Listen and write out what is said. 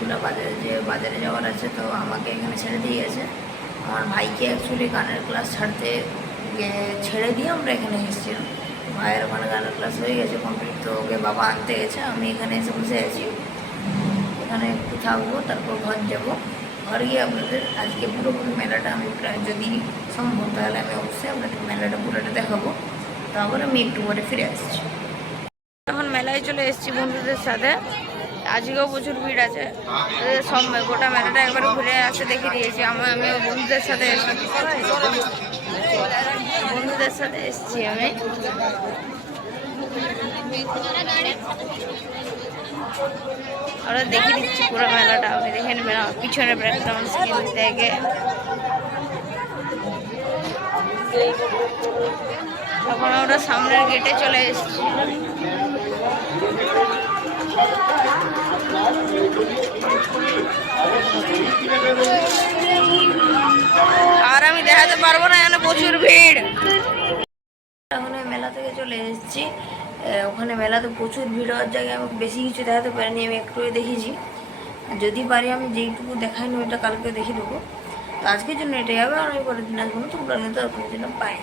বন্ধুরা বাজারে যাওয়ার আছে, তো আমাকে এখানে ছেড়ে দিয়ে গেছে। আমার ভাইকে অ্যাকচুয়ালি গানের ক্লাস ছেড়ে দিয়ে আমরা এখানে এসেছিলাম। ভাইয়ের ওখানে গানের ক্লাস হয়ে গেছে কমপ্লিট, তো ওকে বাবা আনতে গেছে। আমি এখানে এসে বসে আছি, এখানে একটু থাকবো, তারপর ঘর যাব। ঘর গিয়ে আপনাদের আজকে পুরোপুরি মেলাটা আমি প্রায় যদি সম্ভব তাহলে আমি অবশ্যই আপনাদের মেলাটা পুরোটা দেখাবো। তারপর আমি একটু পরে ফিরে আসছি। এখন মেলায় চলে এসেছি বন্ধুদের সাথে। আজকেও প্রচুর ভিড় আছে, সব গোটা মেলাটা একবার ঘুরে আসে দেখে দিয়েছি। আমি বন্ধুদের সাথে এসেছি আমি। আমরা দেখে দিচ্ছি পুরো মেলাটা, আপনি দেখে নেবেন পিছনে ব্যাকগ্রাউন্ড স্ক্রিন থেকে। তখন আমরা সামনের গেটে চলে এসেছি। আর আমি দেখাতে পারবো না, এখানে প্রচুর ভিড়। এখন মেলা থেকে চলে এসেছি, ওখানে মেলাতে প্রচুর ভিড় হওয়ার জায়গায় আমি বেশি কিছু দেখাতে পারিনি, আমি একটু দেখেছি। যদি পারি আমি যেইটুকু দেখাইনি ওইটা কালকে দেখে দেবো। তো আজকের জন্য এটাই হবে, আর আমি পরের দিন আসবো না, তোমরা কিন্তু আপনার জন্য পাই।